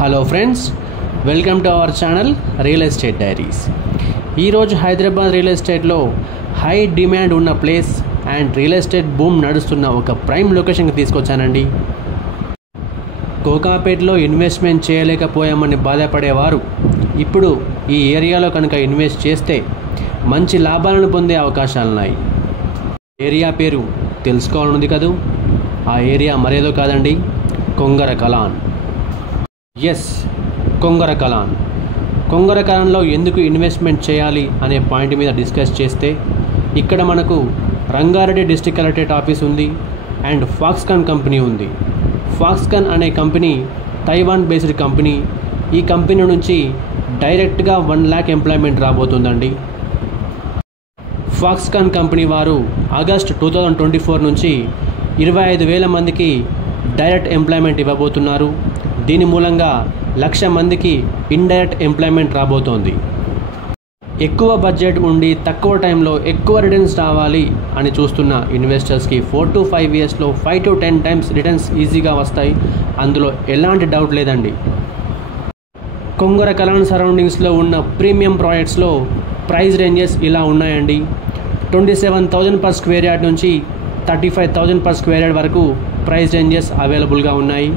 Hello friends, welcome to our channel real estate diaries. ఈరోజు Hyderabad real ఎస్టేట్లో high demand ఉన్న place and real estate boom నడుస్తున్న ఒక prime లొకేషన్కి తీసుకొచ్చానండి. కోకాపేట్లో ఇన్వెస్ట్మెంట్ చేయలేకపోయామని బాధపడేవారు ఇప్పుడు ఈ ఏరియాలో కనుక ఇన్వెస్ట్ చేస్తే మంచి లాభాలను పొందే అవకాశాలున్నాయి. ఏరియా పేరు తెలుసుకోవాలనుంది కదూ. ఆ ఏరియా మరేదో కాదండి, కొంగరకలాన్. ఎస్, కొంగరకలాన్. కొంగరకలాన్లో ఎందుకు ఇన్వెస్ట్మెంట్ చేయాలి అనే పాయింట్ మీద డిస్కస్ చేస్తే, ఇక్కడ మనకు రంగారెడ్డి డిస్ట్రిక్ట్ కలెక్టరేట్ ఆఫీస్ ఉంది అండ్ ఫాక్స్కాన్ కంపెనీ ఉంది. ఫాక్స్కాన్ అనే కంపెనీ తైవాన్ బేస్డ్ కంపెనీ. ఈ కంపెనీ నుంచి డైరెక్ట్గా 1 lakh ఎంప్లాయ్మెంట్ రాబోతుందండి. ఫాక్స్కాన్ కంపెనీ వారు ఆగస్ట్ 2024 నుంచి 25,000 మందికి డైరెక్ట్ ఎంప్లాయ్మెంట్ ఇవ్వబోతున్నారు. దీని మూలంగా 1,00,000 మందికి ఇండైరెక్ట్ ఎంప్లాయ్మెంట్ రాబోతోంది. ఎక్కువ బడ్జెట్ ఉండి తక్కువ టైంలో ఎక్కువ రిటర్న్స్ రావాలి అని చూస్తున్న ఇన్వెస్టర్స్కి 4 to 5 yearsలో 5 to 10 times రిటర్న్స్ ఈజీగా వస్తాయి. అందులో ఎలాంటి డౌట్ లేదండి. కొంగరకలాన్ సరౌండింగ్స్లో ఉన్న ప్రీమియం ప్రాజెక్ట్స్లో ప్రైస్ రేంజెస్ ఇలా ఉన్నాయండి. 27,000 per square yard నుంచి 35,000 per square yard వరకు ప్రైస్ రేంజెస్ అవైలబుల్గా ఉన్నాయి.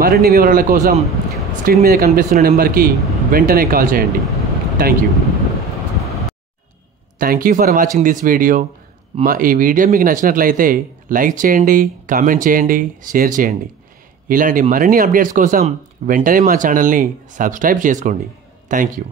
మరిన్ని వివరాల కోసం స్క్రీన్ మీద కనిపిస్తున్న నెంబర్కి వెంటనే కాల్ చేయండి. Thank you for watching this video. ఈ వీడియో మీకు నచ్చినట్లయితే లైక్ చేయండి, కామెంట్ చేయండి, షేర్ చేయండి. ఇలాంటి మరిన్ని అప్డేట్స్ కోసం వెంటనే మా ఛానల్ని సబ్స్క్రైబ్ చేసుకోండి. Thank you.